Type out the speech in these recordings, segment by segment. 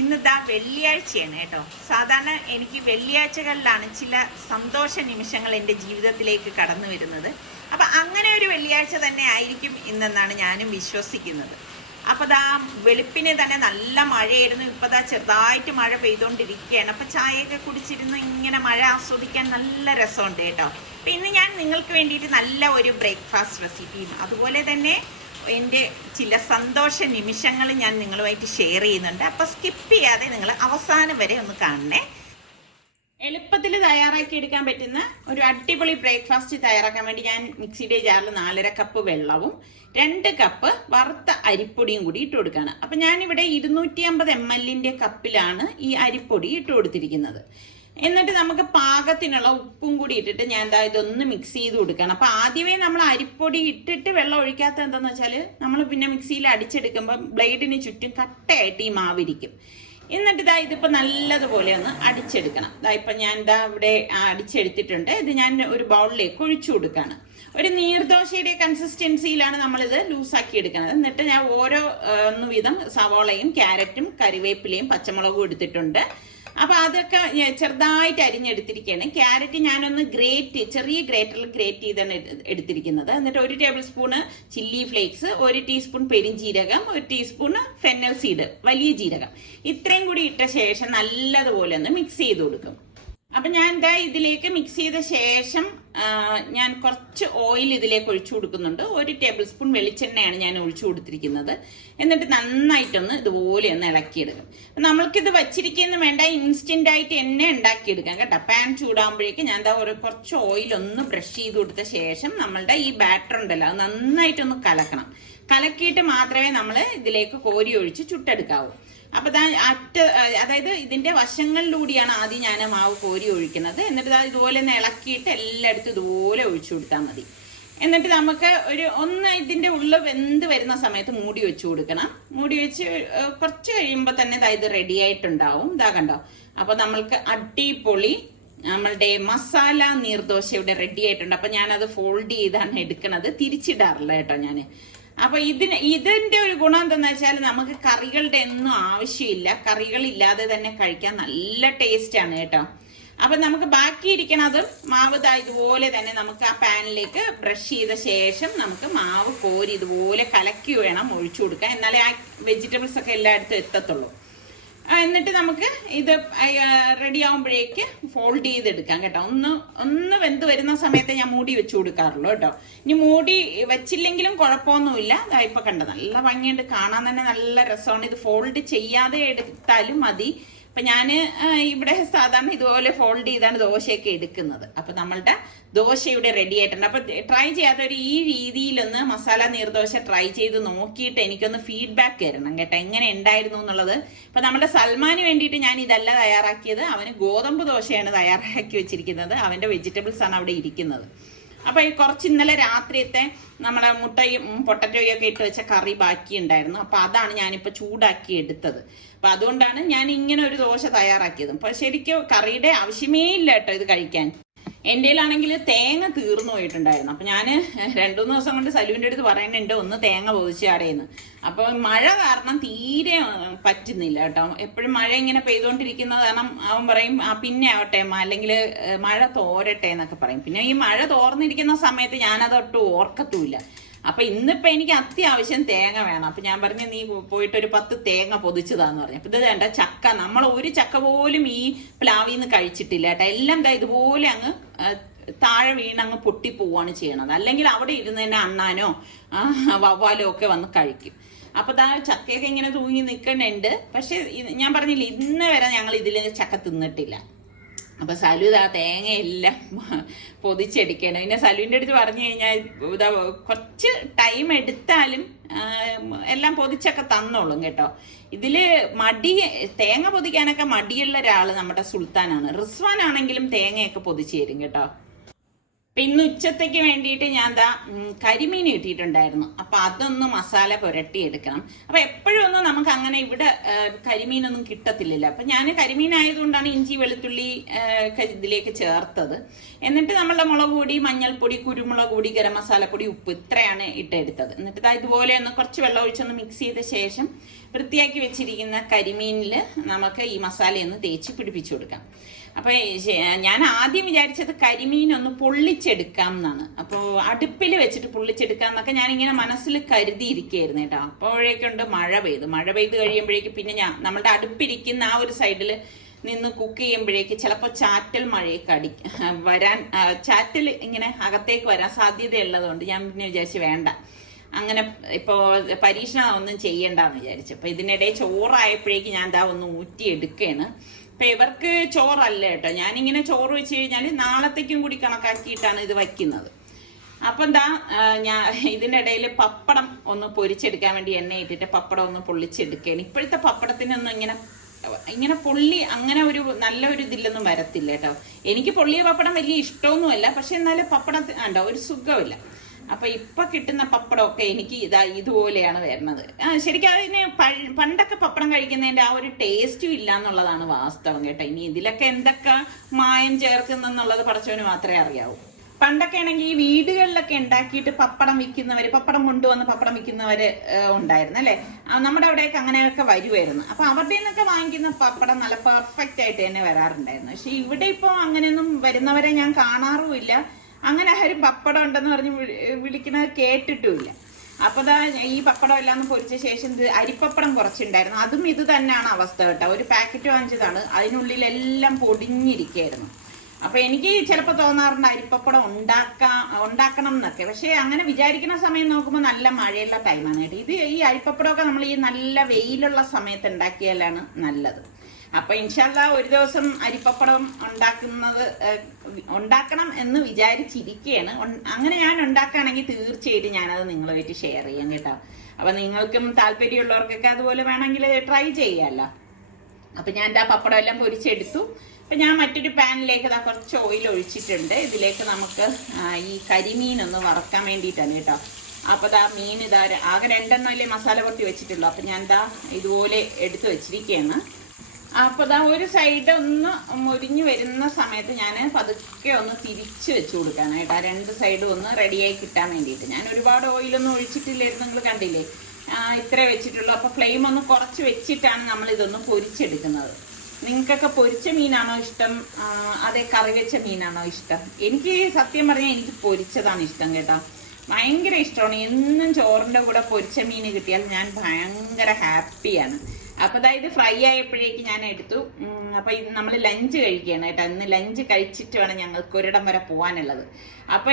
ഇന്നത്തെ വെള്ളിയാഴ്ചയാണ് കേട്ടോ. സാധാരണ എനിക്ക് വെള്ളിയാഴ്ചകളിലാണ് ചില സന്തോഷ നിമിഷങ്ങൾ എൻ്റെ ജീവിതത്തിലേക്ക് കടന്നു വരുന്നത്. അപ്പം അങ്ങനെ ഒരു വെള്ളിയാഴ്ച തന്നെ ആയിരിക്കും ഇന്നെന്നാണ് ഞാനും വിശ്വസിക്കുന്നത്. അപ്പോൾ ദാ വെളുപ്പിനെ തന്നെ നല്ല മഴയായിരുന്നു. ഇപ്പോൾ ദാ ചെറുതായിട്ട് മഴ പെയ്തുകൊണ്ടിരിക്കുകയാണ്. അപ്പം ചായയൊക്കെ കുടിച്ചിരുന്ന് ഇങ്ങനെ മഴ ആസ്വദിക്കാൻ നല്ല രസമുണ്ട് കേട്ടോ. അപ്പം ഇന്ന് ഞാൻ നിങ്ങൾക്ക് വേണ്ടിയിട്ട് നല്ല ഒരു ബ്രേക്ക്ഫാസ്റ്റ് റെസിപ്പിയും അതുപോലെ തന്നെ എൻ്റെ ചില സന്തോഷ നിമിഷങ്ങൾ ഞാൻ നിങ്ങളുമായിട്ട് ഷെയർ ചെയ്യുന്നുണ്ട്. അപ്പോൾ സ്കിപ്പ് ചെയ്യാതെ നിങ്ങൾ അവസാനം വരെ ഒന്ന് കാണണേ. എളുപ്പത്തിൽ തയ്യാറാക്കി എടുക്കാൻ പറ്റുന്ന ഒരു അടിപൊളി ബ്രേക്ക്ഫാസ്റ്റ് തയ്യാറാക്കാൻ വേണ്ടി ഞാൻ മിക്സിയുടെ ജാറിൽ 4.5 കപ്പ് വെള്ളവും 2 കപ്പ് വറുത്ത അരിപ്പൊടിയും കൂടി ഇട്ട് കൊടുക്കുകയാണ്. അപ്പം ഞാനിവിടെ 250 ml കപ്പിലാണ് ഈ അരിപ്പൊടി ഇട്ട് കൊടുത്തിരിക്കുന്നത്. എന്നിട്ട് നമുക്ക് പാകത്തിനുള്ള ഉപ്പും കൂടി ഇട്ടിട്ട് ഞാൻ എന്താ ഇതൊന്ന് മിക്സ് ചെയ്ത് കൊടുക്കണം. അപ്പൊ ആദ്യമേ നമ്മൾ അരിപ്പൊടി ഇട്ടിട്ട് വെള്ളം ഒഴിക്കാത്ത എന്താന്ന് വെച്ചാൽ നമ്മൾ പിന്നെ മിക്സിയിൽ അടിച്ചെടുക്കുമ്പോൾ ബ്ലേഡിന് ചുറ്റും കട്ടയായിട്ട് ഈ മാവിരിക്കും. എന്നിട്ട് ഇതാ ഇതിപ്പോൾ നല്ലതുപോലെ ഒന്ന് അടിച്ചെടുക്കണം. ഇപ്പം ഞാൻ ഇതാ ഇവിടെ അടിച്ചെടുത്തിട്ടുണ്ട്. ഇത് ഞാൻ ഒരു ബൗളിലേക്ക് ഒഴിച്ചു കൊടുക്കുകയാണ്. ഒരു നീർദോശയുടെ കൺസിസ്റ്റൻസിയിലാണ് നമ്മളിത് ലൂസാക്കി എടുക്കുന്നത്. എന്നിട്ട് ഞാൻ ഓരോ വീതം സവോളയും ക്യാരറ്റും കറിവേപ്പിലയും പച്ചമുളകും എടുത്തിട്ടുണ്ട്. അപ്പൊ അതൊക്കെ ചെറുതായിട്ട് അരിഞ്ഞെടുത്തിരിക്കുകയാണ്. ക്യാരറ്റ് ഞാനൊന്ന് ചെറിയ ഗ്രേറ്ററിൽ ഗ്രേറ്റ് ചെയ്താണ് എടുത്തിരിക്കുന്നത്. എന്നിട്ട് 1 table spoon chilli flakes, 1 teaspoon പെരിഞ്ജീരകം, 1 ടീസ്പൂൺ ഫെന്നൽ സീഡ്, വലിയ ജീരകം, ഇത്രയും കൂടി ഇട്ട ശേഷം നല്ലതുപോലെ ഒന്ന് മിക്സ് ചെയ്ത് കൊടുക്കും. അപ്പൊ ഞാൻ എന്താ ഇതിലേക്ക് മിക്സ് ചെയ്ത ശേഷം ഞാൻ കുറച്ച് ഓയിൽ ഇതിലേക്ക് ഒഴിച്ചു കൊടുക്കുന്നുണ്ട്. 1 ടേബിൾ സ്പൂൺ വെളിച്ചെണ്ണയാണ് ഞാൻ ഒഴിച്ചു കൊടുത്തിരിക്കുന്നത്. എന്നിട്ട് നന്നായിട്ടൊന്ന് ഇതുപോലെ ഒന്ന് ഇളക്കിയെടുക്കും. നമ്മൾക്കിത് വച്ചിരിക്കുന്നു വേണ്ട, ഇൻസ്റ്റന്റ് ആയിട്ട് എണ്ണ ഉണ്ടാക്കിയെടുക്കാം കേട്ടോ. പാൻ ചൂടാകുമ്പോഴേക്ക് ഞാൻ എന്താ കുറച്ച് ഓയിൽ ഒന്ന് ബ്രഷ് ചെയ്ത് കൊടുത്ത ശേഷം നമ്മളുടെ ഈ ബാറ്റർ ഉണ്ടല്ലോ അത് നന്നായിട്ടൊന്ന് കലക്കണം. കലക്കിയിട്ട് മാത്രമേ നമ്മൾ ഇതിലേക്ക് കോരി ഒഴിച്ച് ചുട്ടെടുക്കാവൂ. അപ്പൊ അതായത് ഇതിന്റെ വശങ്ങളിലൂടെയാണ് ആദ്യം ഞാൻ മാവ് കോരി ഒഴിക്കുന്നത്. എന്നിട്ട് ഇതുപോലെ ഒന്ന് ഇളക്കിയിട്ട് എല്ലായിടത്തും ഇതുപോലെ ഒഴിച്ചു കൊടുത്താൽ മതി. എന്നിട്ട് നമുക്ക് ഇതിന്റെ ഉള്ളിൽ വെന്ത് വരുന്ന സമയത്ത് മൂടി വെച്ച് കൊടുക്കണം. മൂടി വെച്ച് കുറച്ച് കഴിയുമ്പോൾ തന്നെ ഇത് റെഡി ആയിട്ടുണ്ടാവും. ഇതാ കണ്ടോ. അപ്പൊ നമ്മൾക്ക് അടിപൊളി നമ്മളുടെ മസാല നീർദോശ ഇവിടെ റെഡി ആയിട്ടുണ്ട്. അപ്പൊ ഞാനത് ഫോൾഡ് ചെയ്താണ് എടുക്കണത്, തിരിച്ചിടാറില്ല കേട്ടോ ഞാൻ. അപ്പൊ ഇതിന്റെ ഒരു ഗുണം എന്താന്ന് വെച്ചാൽ നമുക്ക് കറികളുടെ ഒന്നും ആവശ്യമില്ല. കറികളില്ലാതെ തന്നെ കഴിക്കാൻ നല്ല ടേസ്റ്റ് ആണ് കേട്ടോ. അപ്പൊ നമുക്ക് ബാക്കിയിരിക്കണതും മാവ് ഇതുപോലെ തന്നെ നമുക്ക് ആ പാനിലേക്ക് ബ്രഷ് ചെയ്ത ശേഷം നമുക്ക് മാവ് കോരി ഇതുപോലെ കലക്കി വേണം ഒഴിച്ചു കൊടുക്കാൻ. എന്നാലേ ആ വെജിറ്റബിൾസ് ഒക്കെ എല്ലായിടത്തും എത്തത്തുള്ളൂ. എന്നിട്ട് നമുക്ക് ഇത് റെഡി ആവുമ്പോഴേക്ക് ഫോൾഡ് ചെയ്തെടുക്കാം കേട്ടോ. ഒന്ന് വെന്ത് വരുന്ന സമയത്ത് ഞാൻ മൂടി വെച്ച് കൊടുക്കാറുള്ളൂ കേട്ടോ. ഇനി മൂടി വെച്ചില്ലെങ്കിലും കുഴപ്പമൊന്നുമില്ല. ഇപ്പൊ കണ്ട നല്ല ഭംഗിയുണ്ട്, കാണാൻ തന്നെ നല്ല രസമാണ്. ഇത് ഫോൾഡ് ചെയ്യാതെ എടുത്താലും മതി. അപ്പൊ ഞാൻ ഇവിടെ സാധാരണ ഇതുപോലെ ഫോൾഡ് ചെയ്താണ് ദോശയൊക്കെ എടുക്കുന്നത്. അപ്പൊ നമ്മളുടെ ദോശ ഇവിടെ റെഡി ആയിട്ടുണ്ട്. അപ്പൊ ട്രൈ ചെയ്യാത്തവർ ഈ രീതിയിലൊന്ന് മസാല നീർദോശ ട്രൈ ചെയ്ത് നോക്കിയിട്ട് എനിക്കൊന്ന് ഫീഡ്ബാക്ക് തരണം കേട്ടോ, എങ്ങനെ ഉണ്ടായിരുന്നു എന്നുള്ളത്. അപ്പൊ നമ്മുടെ സൽമാന് വേണ്ടിയിട്ട് ഞാൻ ഇതല്ല തയ്യാറാക്കിയത്, അവന് ഗോതമ്പ് ദോശയാണ് തയ്യാറാക്കി വെച്ചിരിക്കുന്നത്. അവന്റെ വെജിറ്റബിൾസ് ആണ് അവിടെ ഇരിക്കുന്നത്. അപ്പൊ ഈ കുറച്ച് ഇന്നലെ രാത്രിയത്തെ നമ്മുടെ മുട്ടയും പൊട്ടറ്റോയും ഒക്കെ ഇട്ട് വെച്ച കറി ബാക്കി ഉണ്ടായിരുന്നു. അപ്പൊ അതാണ് ഞാനിപ്പോ ചൂടാക്കി എടുത്തത്. അപ്പൊ അതുകൊണ്ടാണ് ഞാൻ ഇങ്ങനെ ഒരു ദോശ തയ്യാറാക്കിയത്. അപ്പൊ ശരിക്കും കറിയുടെ ആവശ്യമേ ഇല്ല കേട്ടോ ഇത് കഴിക്കാൻ. എൻ്റെ കയ്യിലാണെങ്കിൽ തേങ്ങ തീർന്നു പോയിട്ടുണ്ടായിരുന്നു. അപ്പൊ ഞാൻ 2-3 ദിവസം കൊണ്ട് സലുവിൻ്റെ അടുത്ത് പറയുന്നുണ്ട് ഒന്ന് തേങ്ങ പൊതിച്ചാടേന്ന്. അപ്പൊ മഴ കാരണം തീരെ പറ്റുന്നില്ല കേട്ടോ. എപ്പോഴും മഴ ഇങ്ങനെ പെയ്തുകൊണ്ടിരിക്കുന്നത് കാരണം അവൻ പറയും പിന്നെ ആവട്ടെ, അല്ലെങ്കിൽ മഴ തോരട്ടെ എന്നൊക്കെ പറയും. പിന്നെ ഈ മഴ തോർന്നിരിക്കുന്ന സമയത്ത് ഞാനതൊട്ടും ഓർക്കത്തുമില്ല. അപ്പൊ ഇന്നിപ്പോ എനിക്ക് അത്യാവശ്യം തേങ്ങ വേണം. അപ്പൊ ഞാൻ പറഞ്ഞു നീ പോയിട്ട് ഒരു 10 തേങ്ങ പൊതിച്ചതാന്ന് പറഞ്ഞു. അപ്പൊ ഇത് വേണ്ട ചക്ക, നമ്മൾ ഒരു ചക്ക പോലും ഈ പ്ലാവിന്ന് കഴിച്ചിട്ടില്ല കേട്ടോ. എല്ലാം ഇതുപോലെ അങ്ങ് താഴെ വീണങ്ങ് പൊട്ടിപ്പോവാണ് ചെയ്യണത്. അല്ലെങ്കിൽ അവിടെ ഇരുന്ന് തന്നെ അണ്ണാനോ വവ്വാലോ ഒക്കെ വന്ന് കഴിക്കും. അപ്പൊ ചക്കയൊക്കെ ഇങ്ങനെ തൂങ്ങി നിൽക്കുന്നുണ്ട്. പക്ഷെ ഞാൻ പറഞ്ഞില്ല, ഇന്ന് വരെ ഞങ്ങൾ ഇതിൽ ചക്ക തിന്നിട്ടില്ല. അപ്പൊ സലു തേങ്ങയെല്ലാം പൊതിച്ചെടുക്കണം. പിന്നെ സലുവിൻ്റെ അടുത്ത് പറഞ്ഞു കഴിഞ്ഞാൽ കുറച്ച് ടൈം എടുത്താലും എല്ലാം പൊതിച്ചൊക്കെ തന്നോളും കേട്ടോ. ഇതില് തേങ്ങ പൊതിക്കാനൊക്കെ മടിയുള്ള ഒരാള് നമ്മുടെ സുൽത്താനാണ്. റിസ്വാൻ ആണെങ്കിലും തേങ്ങയൊക്കെ പൊതിച്ചു തരും കേട്ടോ. ഇന്ന് ഉച്ചത്തേക്ക് വേണ്ടിയിട്ട് ഞാൻ കരിമീൻ കിട്ടിയിട്ടുണ്ടായിരുന്നു. അപ്പൊ അതൊന്ന് മസാല പുരട്ടി എടുക്കണം. അപ്പൊ എപ്പോഴും ഒന്നും നമുക്ക് അങ്ങനെ ഇവിടെ കരിമീനൊന്നും കിട്ടത്തില്ലല്ലോ. അപ്പൊ ഞാൻ കരിമീൻ ആയതുകൊണ്ടാണ് ഇഞ്ചി വെളുത്തുള്ളി ഇതിലേക്ക് ചേർത്തത്. എന്നിട്ട് നമ്മളുടെ മുളക് പൊടി, മഞ്ഞൾപ്പൊടി, കുരുമുളക് പൊടി, ഗരം മസാലപ്പൊടി, ഉപ്പ് ഇത്രയാണ് ഇട്ടെടുത്തത്. എന്നിട്ട് ഇതുപോലെ ഒന്ന് കുറച്ച് വെള്ളം ഒഴിച്ചൊന്ന് മിക്സ് ചെയ്ത ശേഷം വൃത്തിയാക്കി വെച്ചിരിക്കുന്ന കരിമീനിൽ നമുക്ക് ഈ മസാലയൊന്ന് തേച്ച് പിടിപ്പിച്ചു കൊടുക്കാം. അപ്പോൾ ഞാൻ ആദ്യം വിചാരിച്ചത് കരിമീൻ ഒന്ന് പൊള്ളിച്ചെടുക്കാം എന്നാണ്. അപ്പോൾ അടുപ്പിൽ വെച്ചിട്ട് പൊള്ളിച്ചെടുക്കാം എന്നൊക്കെ ഞാനിങ്ങനെ മനസ്സിൽ കരുതിയിരിക്കുകയായിരുന്നു കേട്ടോ. അപ്പോഴേക്കുണ്ട് മഴ പെയ്ത് കഴിയുമ്പോഴേക്ക് പിന്നെ നമ്മളുടെ അടുപ്പിരിക്കുന്ന ആ ഒരു സൈഡിൽ നിന്ന് കുക്ക് ചെയ്യുമ്പോഴേക്ക് ചിലപ്പോൾ ചാറ്റൽ മഴയൊക്കെ ചാറ്റൽ ഇങ്ങനെ അകത്തേക്ക് വരാൻ സാധ്യതയുള്ളതുകൊണ്ട് ഞാൻ പിന്നെ വിചാരിച്ച് വേണ്ട, അങ്ങനെ ഇപ്പോൾ പരീക്ഷണം ഒന്നും ചെയ്യണ്ടെന്ന് വിചാരിച്ചു. അപ്പോൾ ഇതിനിടെ ചോറായപ്പോഴേക്ക് ഞാൻ ഒന്ന് ഊറ്റിയെടുക്കുകയാണ്. ഇപ്പം ഇവർക്ക് ചോറല്ല കേട്ടോ, ഞാനിങ്ങനെ ചോറ് വെച്ച് കഴിഞ്ഞാൽ നാളത്തേക്കും കൂടി കണക്കാക്കിയിട്ടാണ് ഇത് വയ്ക്കുന്നത്. അപ്പം ഞാൻ ഇതിനിടയിൽ പപ്പടം ഒന്ന് പൊരിച്ചെടുക്കാൻ വേണ്ടി എണ്ണ ഇട്ടിട്ട് പപ്പടം ഒന്ന് പൊള്ളിച്ചെടുക്കുകയാണ്. ഇപ്പോഴത്തെ പപ്പടത്തിനൊന്നും ഇങ്ങനെ പൊള്ളി അങ്ങനെ ഒരു നല്ലൊരു ഇതിലൊന്നും വരത്തില്ല കേട്ടോ. എനിക്ക് പൊള്ളിയ പപ്പടം വലിയ ഇഷ്ടമൊന്നുമല്ല, പക്ഷെ എന്നാലും പപ്പടത്തിന് ഉണ്ടോ ഒരു സുഖമില്ല. അപ്പൊ ഇപ്പൊ കിട്ടുന്ന പപ്പടമൊക്കെ എനിക്ക് ഇതുപോലെയാണ് വരുന്നത്. ശരിക്കും അതിന് പണ്ടൊക്കെ പപ്പടം കഴിക്കുന്നതിന്റെ ആ ഒരു ടേസ്റ്റും ഇല്ല എന്നുള്ളതാണ് വാസ്തവം കേട്ടോ. ഇനി ഇതിലൊക്കെ എന്തൊക്കെ മായം ചേർക്കുന്നെന്നുള്ളത് പഠിച്ചവന് മാത്രമേ അറിയാവൂ. പണ്ടൊക്കെ ആണെങ്കിൽ ഈ വീടുകളിലൊക്കെ ഉണ്ടാക്കിയിട്ട് പപ്പടം കൊണ്ടുവന്ന് പപ്പടം വിൽക്കുന്നവര് ഉണ്ടായിരുന്നു അല്ലെ. നമ്മുടെ അവിടെയൊക്കെ അങ്ങനെയൊക്കെ വരുമായിരുന്നു. അപ്പൊ അവരുടെ നിന്നൊക്കെ വാങ്ങിക്കുന്ന പപ്പടം നല്ല പെർഫെക്റ്റ് ആയിട്ട് തന്നെ വരാറുണ്ടായിരുന്നു. പക്ഷെ ഇവിടെ ഇപ്പൊ അങ്ങനെയൊന്നും വരുന്നവരെ ഞാൻ കാണാറുമില്ല. അങ്ങനെ ആരും പപ്പടം ഉണ്ടെന്ന് പറഞ്ഞ് വിളിക്കുന്നത് കേട്ടിട്ടുമില്ല. അപ്പൊ ഈ പപ്പടം എല്ലാം പൊരിച്ച ശേഷം അരിപ്പപ്പടം കുറച്ചുണ്ടായിരുന്നു. അതും ഇത് തന്നെയാണ് അവസ്ഥ കേട്ടോ. ഒരു പാക്കറ്റ് വാങ്ങിച്ചതാണ്, അതിനുള്ളിലെല്ലാം പൊടിഞ്ഞിരിക്കുകയായിരുന്നു. അപ്പൊ എനിക്ക് ചിലപ്പോൾ തോന്നാറുണ്ട് അരിപ്പപ്പടം ഉണ്ടാക്കണം എന്നൊക്കെ. പക്ഷെ അങ്ങനെ വിചാരിക്കുന്ന സമയം നോക്കുമ്പോൾ നല്ല മഴയുള്ള ടൈമാണ് കേട്ടോ. ഈ അരിപ്പപ്പടമൊക്കെ നമ്മൾ ഈ നല്ല വെയിലുള്ള സമയത്ത് ഉണ്ടാക്കിയാലാണ് നല്ലത്. അപ്പൊ ഇൻഷാല്ലാ ഒരു ദിവസം അരിപ്പപ്പടം ഉണ്ടാക്കണം എന്ന് വിചാരിച്ചിരിക്കുകയാണ്. അങ്ങനെ ഞാൻ ഉണ്ടാക്കുകയാണെങ്കിൽ തീർച്ചയായിട്ടും ഞാനത് നിങ്ങളുമായിട്ട് ഷെയർ ചെയ്യാം കേട്ടോ. അപ്പൊ നിങ്ങൾക്കും താല്പര്യമുള്ളവർക്കൊക്കെ അതുപോലെ വേണമെങ്കിൽ ട്രൈ ചെയ്യാമല്ലോ. അപ്പൊ ഞാൻ പപ്പടം എല്ലാം പൊരിച്ചെടുത്തു. അപ്പൊ ഞാൻ മറ്റൊരു പാനിലേക്ക് കുറച്ച് ഓയിൽ ഒഴിച്ചിട്ടുണ്ട്. ഇതിലേക്ക് നമുക്ക് ഈ കരിമീൻ ഒന്ന് വറക്കാൻ വേണ്ടിയിട്ടാണ് കേട്ടോ. അപ്പൊ മീൻ ആകെ 2 അല്ലേ മസാല പൊട്ടി വെച്ചിട്ടുള്ളൂ. അപ്പൊ ഞാൻ ഇതുപോലെ എടുത്തു വെച്ചിരിക്കുകയാണ്. അപ്പൊ ഒരു സൈഡ് ഒന്ന് മുരിഞ്ഞു വരുന്ന സമയത്ത് ഞാൻ പതുക്കെ ഒന്ന് തിരിച്ചു വെച്ചു കൊടുക്കാനായിട്ട്, ആ 2 സൈഡും ഒന്ന് റെഡിയായി കിട്ടാൻ വേണ്ടിയിട്ട്. ഞാൻ ഒരുപാട് ഓയിലൊന്നും ഒഴിച്ചിട്ടില്ലായിരുന്നു, നിങ്ങൾ കണ്ടില്ലേ, ഇത്രേ വെച്ചിട്ടുള്ളൂ. അപ്പൊ ഫ്ലെയിം ഒന്ന് കുറച്ച് വെച്ചിട്ടാണ് നമ്മൾ ഇതൊന്ന് പൊരിച്ചെടുക്കുന്നത്. നിങ്ങൾക്കൊക്കെ പൊരിച്ച മീനാണോ ഇഷ്ടം, അതേ കറി വെച്ച മീനാണോ ഇഷ്ടം? എനിക്ക് സത്യം പറഞ്ഞാൽ എനിക്ക് പൊരിച്ചതാണ് ഇഷ്ടം കേട്ടോ. ഭയങ്കര ഇഷ്ടമാണ്. എന്നും ചോറിൻ്റെ കൂടെ പൊരിച്ച മീൻ കിട്ടിയാൽ ഞാൻ ഭയങ്കര ഹാപ്പിയാണ്. അപ്പൊ ഇത് ഫ്രൈ ആയപ്പോഴേക്ക് ഞാൻ എടുത്തു. അപ്പൊ നമ്മൾ ലഞ്ച് കഴിക്കുകയാണ് കേട്ടോ. ഇന്ന് ലഞ്ച് കഴിച്ചിട്ട് വേണം ഞങ്ങൾക്ക് ഒരിടം വരെ പോകാനുള്ളത്. അപ്പൊ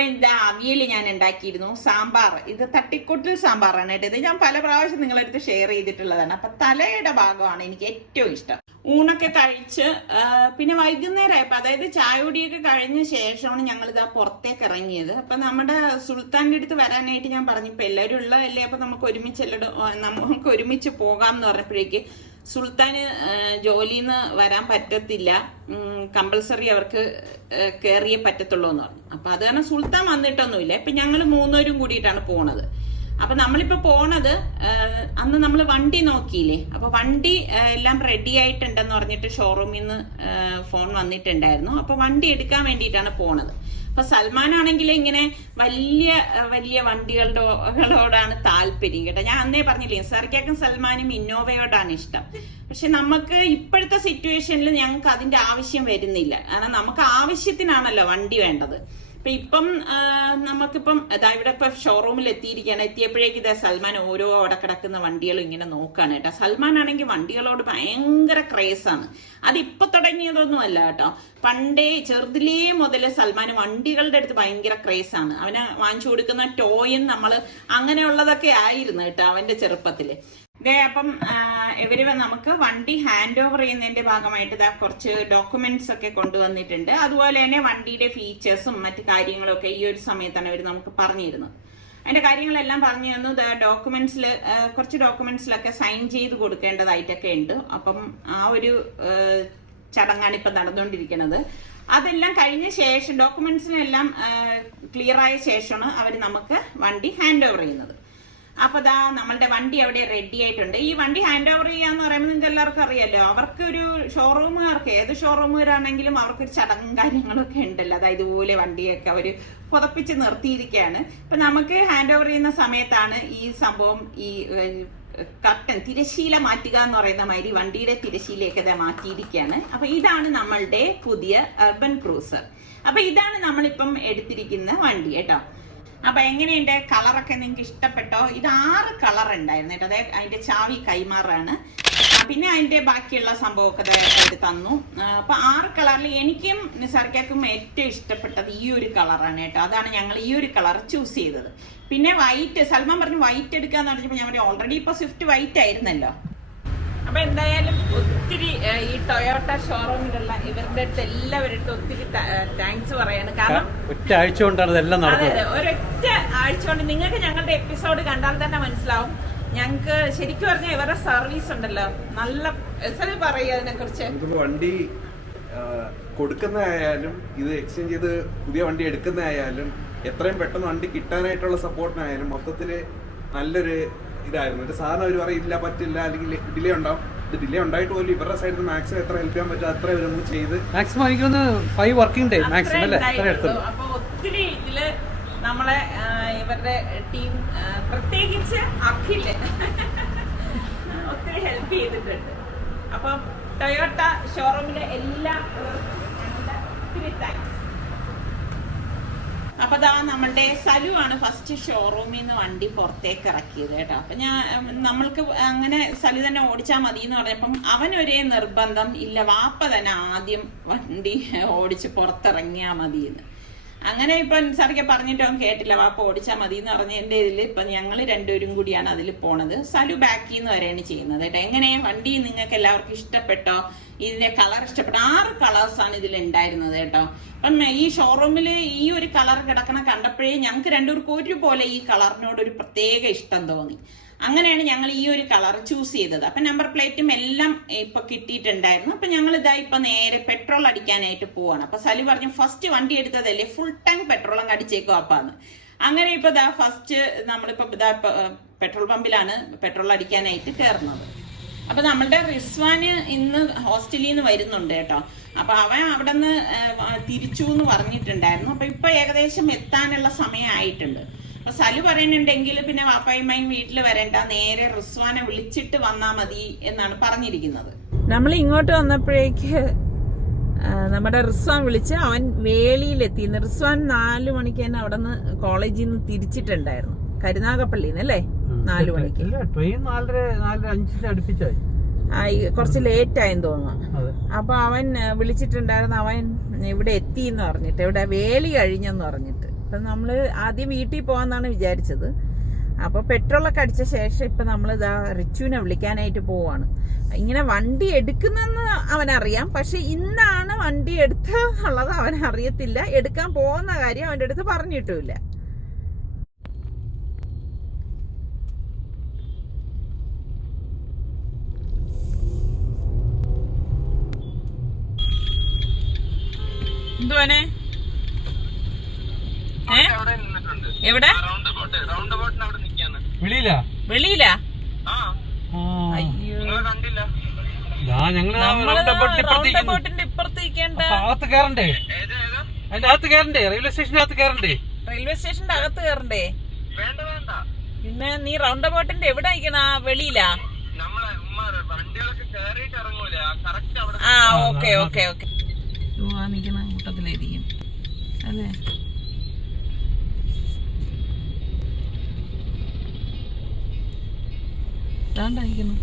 അവിയൽ ഞാൻ ഉണ്ടാക്കിയിരുന്നു. സാമ്പാർ, ഇത് തട്ടിക്കൂട്ടിൽ സാമ്പാറാണ് കേട്ടോ. ഇത് ഞാൻ പല പ്രാവശ്യം നിങ്ങളടുത്ത് ഷെയർ ചെയ്തിട്ടുള്ളതാണ്. അപ്പൊ തലയുടെ ഭാഗമാണ് എനിക്ക് ഏറ്റവും ഇഷ്ടം. ഊണൊക്കെ കഴിച്ച് പിന്നെ വൈകുന്നേരമായപ്പോൾ, അതായത് ചായകുടിയൊക്കെ കഴിഞ്ഞ ശേഷമാണ് ഞങ്ങൾ പുറത്തേക്ക് ഇറങ്ങിയത്. അപ്പൊ നമ്മുടെ സുൽത്താൻ്റെ അടുത്ത് വരാനായിട്ട് ഞാൻ പറഞ്ഞു, ഇപ്പൊ എല്ലാവരും ഉള്ളതല്ലേ, അപ്പൊ നമുക്ക് ഒരുമിച്ച് പോകാം എന്ന് പറഞ്ഞപ്പോഴേക്ക് സുൽത്താന് ജോലിയിൽ നിന്ന് വരാൻ പറ്റത്തില്ല, കമ്പൽസറി അവർക്ക് കയറിയേ പറ്റത്തുള്ളൂ എന്ന് പറഞ്ഞു. അപ്പൊ അത് കാരണം സുൽത്താൻ വന്നിട്ടൊന്നുമില്ല. ഇപ്പൊ ഞങ്ങൾ 3 പേരും കൂടിയിട്ടാണ് പോണത്. അപ്പൊ നമ്മളിപ്പോ പോണത്, അന്ന് നമ്മൾ വണ്ടി നോക്കിയില്ലേ, അപ്പൊ വണ്ടി എല്ലാം റെഡി ആയിട്ടുണ്ടെന്ന് പറഞ്ഞിട്ട് ഷോറൂമിൽ നിന്ന് ഫോൺ വന്നിട്ടുണ്ടായിരുന്നു. അപ്പൊ വണ്ടി എടുക്കാൻ വേണ്ടിയിട്ടാണ് പോണത്. അപ്പൊ സൽമാനാണെങ്കിൽ ഇങ്ങനെ വലിയ വലിയ വണ്ടികളോടാണ് താല്പര്യം കേട്ടോ. ഞാൻ അന്നേ പറഞ്ഞില്ലേ, സർക്കാർക്കും സൽമാനും ഇന്നോവയോടാണ് ഇഷ്ടം. പക്ഷെ നമുക്ക് ഇപ്പോഴത്തെ സിറ്റുവേഷനിൽ ഞങ്ങൾക്ക് അതിന്റെ ആവശ്യം വരുന്നില്ല. കാരണം നമുക്ക് ആവശ്യത്തിനാണല്ലോ വണ്ടി വേണ്ടത്. ഇപ്പം നമുക്കിപ്പം ഇവിടെ ഇപ്പൊ ഷോറൂമിൽ എത്തിയിരിക്കുകയാണ്. എത്തിയപ്പോഴേക്ക് സൽമാൻ ഓരോ അവിടെ കിടക്കുന്ന വണ്ടികളും ഇങ്ങനെ നോക്കാണ് കേട്ടോ. സൽമാൻ ആണെങ്കിൽ വണ്ടികളോട് ഭയങ്കര ക്രേസാണ്. അതിപ്പൊ തുടങ്ങിയതൊന്നും അല്ല കേട്ടോ. പണ്ടേ ചെറുതിലേ മുതലേ സൽമാൻ വണ്ടികളുടെ അടുത്ത് ഭയങ്കര ക്രേസാണ്. അവന് വാങ്ങിച്ചു കൊടുക്കുന്ന ടോയും നമ്മള് അങ്ങനെയുള്ളതൊക്കെ ആയിരുന്നു കേട്ടോ അവന്റെ ചെറുപ്പത്തില്. അപ്പം നമുക്ക് വണ്ടി ഹാൻഡ് ഓവർ ചെയ്യുന്നതിന്റെ ഭാഗമായിട്ട് കുറച്ച് ഡോക്യുമെന്റ്സ് ഒക്കെ കൊണ്ടുവന്നിട്ടുണ്ട്. അതുപോലെ തന്നെ വണ്ടിയുടെ ഫീച്ചേഴ്സും മറ്റു കാര്യങ്ങളും ഒക്കെ ഈ ഒരു സമയത്താണ് അവർ നമുക്ക് പറഞ്ഞിരുന്നത്. അതിന്റെ കാര്യങ്ങളെല്ലാം പറഞ്ഞു തന്നു. കുറച്ച് ഡോക്യുമെന്റ്സിലൊക്കെ സൈൻ ചെയ്ത് കൊടുക്കേണ്ടതായിട്ടൊക്കെ ഉണ്ട്. അപ്പം ആ ഒരു ചടങ്ങാണ് ഇപ്പൊ നടന്നുകൊണ്ടിരിക്കുന്നത്. അതെല്ലാം കഴിഞ്ഞ ശേഷം, ഡോക്യുമെന്റ്സിനെല്ലാം ക്ലിയർ ആയ ശേഷമാണ് അവർ നമുക്ക് വണ്ടി ഹാൻഡ് ഓവർ ചെയ്യുന്നത്. അപ്പൊ നമ്മളുടെ വണ്ടി അവിടെ റെഡി ആയിട്ടുണ്ട്. ഈ വണ്ടി ഹാൻഡ് ഓവർ ചെയ്യാന്ന് പറയുമ്പോൾ നിങ്ങൾക്ക് എല്ലാവർക്കും അറിയാലോ, അവർക്കൊരു ഷോറൂമുകാർക്ക്, ഏത് ഷോറൂമുകാരാണെങ്കിലും അവർക്കൊരു ചടങ്ങും കാര്യങ്ങളൊക്കെ ഉണ്ടല്ലോ. അതായത് ഇതുപോലെ വണ്ടിയൊക്കെ അവര് പുതപ്പിച്ച് നിർത്തിയിരിക്കുകയാണ്. അപ്പൊ നമുക്ക് ഹാൻഡ് ഓവർ ചെയ്യുന്ന സമയത്താണ് ഈ സംഭവം, ഈ കർട്ടൻ തിരശീല മാറ്റുക എന്ന് പറയുന്ന മാതിരി വണ്ടിയുടെ തിരശീലയൊക്കെ ഇതാ മാറ്റിയിരിക്കുകയാണ്. അപ്പൊ ഇതാണ് നമ്മളുടെ പുതിയ അർബൻ ക്രൂസർ. അപ്പൊ ഇതാണ് നമ്മളിപ്പം എടുത്തിരിക്കുന്ന വണ്ടി കേട്ടോ. അപ്പൊ എങ്ങനെയുണ്ട്, കളറൊക്കെ നിങ്ങൾക്ക് ഇഷ്ടപ്പെട്ടോ? ഇത് 6 കളർ ഉണ്ടായിരുന്നു കേട്ടോ. അതായത് അതിന്റെ ചാവി കൈമാറാണ്. പിന്നെ അതിന്റെ ബാക്കിയുള്ള സംഭവമൊക്കെ അവർ തന്നു. അപ്പൊ 6 കളറിൽ എനിക്കും നിസാർക്കും ഏറ്റവും ഇഷ്ടപ്പെട്ടത് ഈ ഒരു കളറാണ് കേട്ടോ. അതാണ് ഞങ്ങൾ ഈ ഒരു കളർ ചൂസ് ചെയ്തത്. പിന്നെ വൈറ്റ്, സൽമാൻ പറഞ്ഞു വൈറ്റ് എടുക്കാന്ന് പറഞ്ഞപ്പോൾ ഞാൻ പറഞ്ഞു ഓൾറെഡി ഇപ്പൊ സ്വിഫ്റ്റ് വൈറ്റ് ആയിരുന്നല്ലോ. അപ്പൊ എന്തായാലും ഒത്തിരി ഈ ടൊയോട്ട ഷോറൂമിലുള്ള ഇവരുടെ അടുത്ത് എല്ലാവരുടെ ഒത്തിരി താങ്ക്സ് പറയാണ്. കാരണം ഒറ്റ ആഴ്ച കൊണ്ടാണ് ഇതെല്ലാം നടന്നത്. ഒരൊറ്റ ആഴ്ച കൊണ്ട് നിങ്ങൾക്ക് ഞങ്ങളുടെ എപ്പിസോഡ് കണ്ടാൽ തന്നെ മനസ്സിലാവും. ഞങ്ങക്ക് ശരിക്കും പറഞ്ഞാൽ ഇവരുടെ സർവീസ് ഉണ്ടല്ലോ നല്ല. പറയുക അതിനെ കുറിച്ച്. വണ്ടി കൊടുക്കുന്നതായാലും ഇത് എക്സ്ചേഞ്ച് ചെയ്ത് പുതിയ വണ്ടി എടുക്കുന്നതായാലും എത്രയും പെട്ടെന്ന് വണ്ടി കിട്ടാനായിട്ടുള്ള സപ്പോർട്ടിനായാലും മൊത്തത്തില് നല്ലൊരു ഇതായിരുന്നു. ഒരു സാധനം അവർ പറയില്ല പറ്റില്ല അല്ലെങ്കിൽ ഡിലേ ഉണ്ടാവും. ഇത് ഡിലേ ഉണ്ടായിട്ട് പോലും ഇവരുടെ സൈഡിൽ നിന്ന് മാക്സിമം എത്ര ഹെൽപ്പ് ചെയ്യാൻ പറ്റും അത്ര ഇവർ നമ്മൾ ചെയ്ത് മാക്സിമം എനിക്കൊന്ന് 5 വർക്കിംഗ് ഡേ മാക്സിമം അല്ലേ അത്ര എടുത്തുള്ളൂ. അപ്പൊ ഒത്തിരി ഇതില് നമ്മളെ ഇവരുടെ ടീം പ്രത്യേകിച്ച് അഖില് ഒത്തിരി ഹെൽപ്പ് ചെയ്തിട്ടുണ്ട്. അപ്പം ടൊയോട്ട ഷോറൂമിലെ എല്ലാ ഒത്തിരി താങ്ക്സ്. അപ്പൊ ദാ നമ്മളുടെ സലു ആണ് ഫസ്റ്റ് ഷോറൂമിൽ നിന്ന് വണ്ടി പുറത്തേക്ക് ഇറക്കിയത് കേട്ടോ. അപ്പൊ നമ്മൾക്ക് അങ്ങനെ സലു തന്നെ ഓടിച്ചാൽ മതി എന്ന് പറഞ്ഞപ്പം അവനൊരേ നിർബന്ധം ഇല്ല, വാപ്പ തന്നെ ആദ്യം വണ്ടി ഓടിച്ച് പുറത്തിറങ്ങിയാ മതി എന്ന്. അങ്ങനെ ഇപ്പൊ സാറിക്ക് പറഞ്ഞിട്ട് അവൻ കേട്ടില്ല, വാപ്പ ഓടിച്ചാൽ മതി എന്ന് പറഞ്ഞതിന്റെ ഇതിൽ ഇപ്പൊ ഞങ്ങൾ രണ്ടുപേരും കൂടിയാണ് അതിൽ പോണത്. സലു ബാക്കിൽ നിന്ന് വരെയാണ് ചെയ്യുന്നത് കേട്ടോ. എങ്ങനെ വണ്ടി നിങ്ങൾക്ക് എല്ലാവർക്കും ഇഷ്ടപ്പെട്ടോ? ഇതിന്റെ കളർ ഇഷ്ടപ്പെട്ടു? 6 കളേഴ്സാണ് ഇതിൽ ഉണ്ടായിരുന്നത് കേട്ടോ. അപ്പം ഈ ഷോറൂമിൽ ഈ ഒരു കളർ കിടക്കണ കണ്ടപ്പോഴേ ഞങ്ങൾക്ക് രണ്ടുപേർക്കും ഒരുപോലെ ഈ കളറിനോട് ഒരു പ്രത്യേക ഇഷ്ടം തോന്നി. അങ്ങനെയാണ് ഞങ്ങൾ ഈ ഒരു കളർ ചൂസ് ചെയ്തത്. അപ്പൊ നമ്പർ പ്ലേറ്റും എല്ലാം ഇപ്പൊ കിട്ടിയിട്ടുണ്ടായിരുന്നു. അപ്പൊ ഞങ്ങൾ ഇതാ ഇപ്പൊ നേരെ പെട്രോൾ അടിക്കാനായിട്ട് പോവാണ്. അപ്പൊ സലി പറഞ്ഞു ഫസ്റ്റ് വണ്ടി എടുത്തതല്ലേ ഫുൾ ടാങ്ക് പെട്രോൾ അങ്ങ് അടിച്ചേക്കും അപ്പാന്ന്. അങ്ങനെ ഇപ്പൊ ഇതാ ഫസ്റ്റ് നമ്മളിപ്പോ ഇതാ പെട്രോൾ പമ്പിലാണ് പെട്രോൾ അടിക്കാനായിട്ട് കയറുന്നത്. അപ്പൊ നമ്മളുടെ റിസ്വാന് ഇന്ന് ഹോസ്റ്റലിൽ നിന്ന് വരുന്നുണ്ട് കേട്ടോ. അപ്പൊ അവൻ അവിടെ നിന്ന് തിരിച്ചു എന്ന് പറഞ്ഞിട്ടുണ്ടായിരുന്നു. അപ്പൊ ഇപ്പൊ ഏകദേശം എത്താനുള്ള സമയമായിട്ടുണ്ട്. അപ്പൊ സലു പറയുന്നുണ്ടെങ്കിൽ പിന്നെ വാപ്പായുമായും വീട്ടിൽ വരണ്ട, നേരെ റിസ്വാനെ വിളിച്ചിട്ട് വന്നാ മതി എന്നാണ് പറഞ്ഞിരിക്കുന്നത്. നമ്മൾ ഇങ്ങോട്ട് വന്നപ്പോഴേക്ക് നമ്മുടെ റിസ്വാൻ വിളിച്ച് അവൻ വേളിയിലെത്തി. റിസ്വാൻ 4 മണിക്ക് തന്നെ അവിടെ നിന്ന് കോളേജിൽ നിന്ന് തിരിച്ചിട്ടുണ്ടായിരുന്നു, കരുനാഗപ്പള്ളിന്ന് അല്ലേ? 4 മണിക്ക് ട്രെയിൻ 4:05 അടുപ്പിച്ചായി, കുറച്ച് ലേറ്റ് ആയെന്ന് തോന്നുന്നു. അപ്പൊ അവൻ വിളിച്ചിട്ടുണ്ടായിരുന്നു, അവൻ ഇവിടെ എത്തി എന്ന് പറഞ്ഞിട്ട്, ഇവിടെ വേളി കഴിഞ്ഞെന്ന് പറഞ്ഞിട്ട്. അപ്പൊ നമ്മള് ആദ്യം വീട്ടിൽ പോവാന്നാണ് വിചാരിച്ചത്. അപ്പൊ പെട്രോളൊക്കെ അടിച്ച ശേഷം ഇപ്പൊ നമ്മൾ ഇതാ റിച്ചുവിനെ വിളിക്കാനായിട്ട് പോവാണ്. ഇങ്ങനെ വണ്ടി എടുക്കുന്നെന്ന് അവനറിയാം, പക്ഷെ ഇന്നാണ് വണ്ടി എടുത്തുള്ളത് അവൻ അറിയത്തില്ല. എടുക്കാൻ പോകുന്ന കാര്യം അവന്റെ അടുത്ത് പറഞ്ഞിട്ടുമില്ല. എന്തുവാനെ? എവിടെ? വെളിയിലാ? അയ്യോ, റൗണ്ട് ഇപ്പുറത്ത് നിൽക്കേണ്ട. അകത്ത് കയറണ്ടേ? അതിന്റെ അകത്ത് കയറണ്ടേ? റെയിൽവേ സ്റ്റേഷന്റെ അകത്ത് കയറണ്ടേ? റെയിൽവേ സ്റ്റേഷന്റെ അകത്ത് കയറണ്ടേ? പിന്നെ നീ റൗണ്ട് അബൌട്ടിന്റെ എവിടെ നിൽക്കണ? വെളിയിലാ? ആ ഓക്കെ ഓക്കെ ഓക്കെ. നിൽക്കുന്ന കൂട്ടത്തിലായിരിക്കും അല്ലേ? ഇതാണ്ടായിരിക്കുന്നു.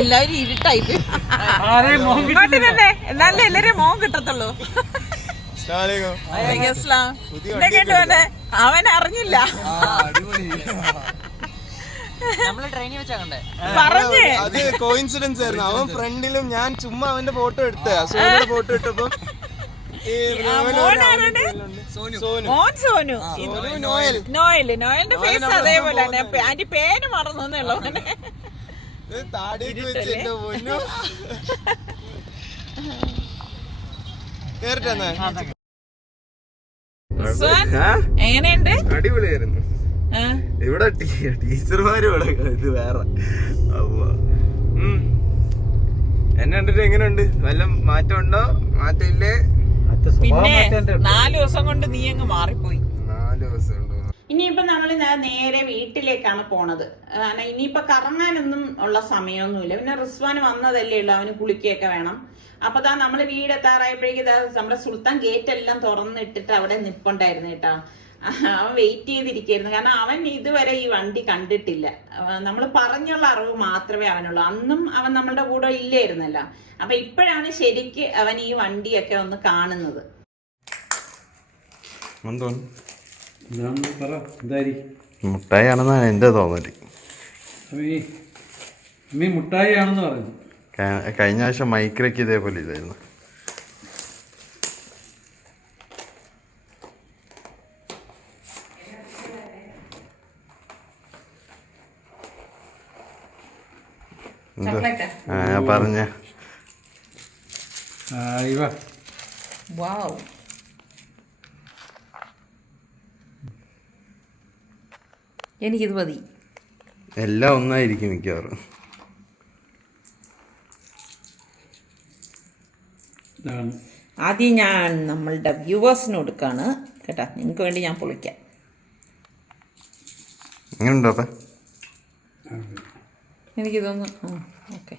എല്ലാവരും ഇരുട്ടായിട്ട് എന്നാലേ എല്ലാരും മോൻ കിട്ടത്തുള്ളൂ. അവൻ അറിഞ്ഞില്ല, പറഞ്ഞേ അത് കോയിൻസിഡൻസ് ആയിരുന്നു. അവൻ ഫ്രണ്ടിലും ഞാൻ ചുമ്മാ അവന്റെ ഫോട്ടോ എടുത്ത ഫോട്ടോ ഇട്ടപ്പോ നോയലിന്റെ ഫേസ് അതേപോലെ അതിന്റെ പേര് മറന്നുള്ളൂ. താടിയൊക്കെ വെച്ച് എന്റെ പൊന്നു കേറിട്ടെന്നാ. എങ്ങനെയുണ്ട്? അടിപൊളിയായിരുന്നു. ഇവിടെ ടീച്ചർമാരും ഇവിടെ ഇത് വേറെ എന്നെ കണ്ടിട്ട് എങ്ങനെയുണ്ട്? വല്ല മാറ്റം ഉണ്ടോ? മാറ്റമില്ലേ? പിന്നെ 4 ദിവസം കൊണ്ട് നീ അങ്ങ് മാറിപ്പോയി. 4 ദിവസം ഉണ്ടോ? ഇനിയിപ്പോ നമ്മൾ നേരെ വീട്ടിലേക്കാണ് പോണത്. ഇനിയിപ്പോ കറങ്ങാനൊന്നും ഉള്ള സമയമൊന്നുമില്ല. പിന്നെ റിസ്വാന് വന്നതല്ലേ ഉള്ളു, അവന് കുളിക്കുകയൊക്കെ വേണം. അപ്പൊ നമ്മള് വീടെത്താറായപ്പോഴേക്കും നമ്മുടെ സുൽത്താൻ ഗേറ്റ് എല്ലാം തുറന്നിട്ടിട്ട് അവിടെ നിപ്പുണ്ടായിരുന്നു കേട്ടോ. അവൻ വെയിറ്റ് ചെയ്തിരിക്കുന്നു. കാരണം അവൻ ഇതുവരെ ഈ വണ്ടി കണ്ടിട്ടില്ല. നമ്മൾ പറഞ്ഞുള്ള അറിവ് മാത്രമേ അവനുള്ളൂ. അന്നും അവൻ നമ്മളുടെ കൂടെ ഇല്ലായിരുന്നല്ലോ. അപ്പൊ ഇപ്പോഴാണ് ശരിക്ക് അവൻ ഈ വണ്ടിയൊക്കെ ഒന്ന് കാണുന്നത്. മുട്ടായി ആണെന്നാണ് എന്റെ തോന്നല്. മുട്ടായി ആണെന്ന് പറഞ്ഞു. കഴിഞ്ഞ ആഴ്ച മൈക്രയ്ക്ക് ഇതേപോലെ ഇതായിരുന്നു. ഞാൻ പറഞ്ഞ എനിക്കിത് മതി. എല്ലാം ഒന്നായിരിക്കും മിക്കവാറും. ആദ്യം ഞാൻ നമ്മളുടെ വ്യൂവേഴ്സിന് കൊടുക്കാണ് കേട്ടാ. നിങ്ങൾക്ക് വേണ്ടി ഞാൻ പൊളിക്കാം. എങ്ങനെയുണ്ടോ അപ്പൊ? എനിക്കിതൊന്ന് ഓക്കെ.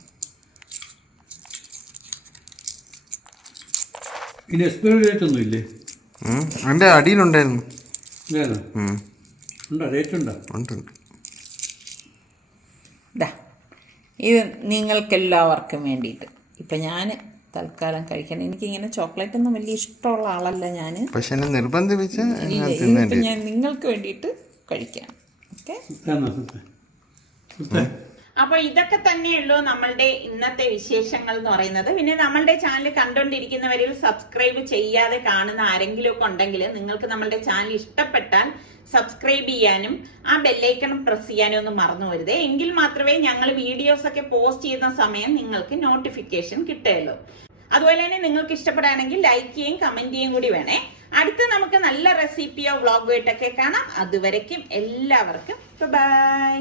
ഇനി എക്സ്പയറി ഡേറ്റ് ഒന്നും ഇല്ലേ? അതിന്റെ അടിയിലുണ്ടായിരുന്നു. ഉണ്ട്. ഇത് നിങ്ങൾക്കെല്ലാവർക്കും വേണ്ടിയിട്ട് ഇപ്പം ഞാൻ തൽക്കാലം കഴിക്കണം. എനിക്കിങ്ങനെ ചോക്ലേറ്റ് ഒന്നും വലിയ ഇഷ്ടമുള്ള ആളല്ല ഞാൻ. പക്ഷെ നിർബന്ധിപ്പിച്ച് ഞാൻ നിങ്ങൾക്ക് വേണ്ടിയിട്ട് കഴിക്കാം. ഓക്കെ. അപ്പൊ ഇതൊക്കെ തന്നെയുള്ളൂ നമ്മളുടെ ഇന്നത്തെ വിശേഷങ്ങൾ എന്ന് പറയുന്നത്. പിന്നെ നമ്മളുടെ ചാനൽ കണ്ടുകൊണ്ടിരിക്കുന്നവരിൽ സബ്സ്ക്രൈബ് ചെയ്യാതെ കാണുന്ന ആരെങ്കിലും ഒക്കെ ഉണ്ടെങ്കിൽ നിങ്ങൾക്ക് നമ്മളുടെ ചാനൽ ഇഷ്ടപ്പെട്ടാൽ സബ്സ്ക്രൈബ് ചെയ്യാനും ആ ബെല്ലൈക്കൺ പ്രസ് ചെയ്യാനും ഒന്നും മറന്നു വരുതേ. എങ്കിൽ മാത്രമേ ഞങ്ങൾ വീഡിയോസ് ഒക്കെ പോസ്റ്റ് ചെയ്യുന്ന സമയം നിങ്ങൾക്ക് നോട്ടിഫിക്കേഷൻ കിട്ടുകയുള്ളൂ. അതുപോലെ തന്നെ നിങ്ങൾക്ക് ഇഷ്ടപ്പെടുകയാണെങ്കിൽ ലൈക്ക് ചെയ്യും കമന്റ് ചെയ്യും കൂടി വേണേ. അടുത്ത് നമുക്ക് നല്ല റെസിപ്പിയോ വ്ളോഗോ ആയിട്ടൊക്കെ കാണാം. അതുവരയ്ക്കും എല്ലാവർക്കും ബൈ.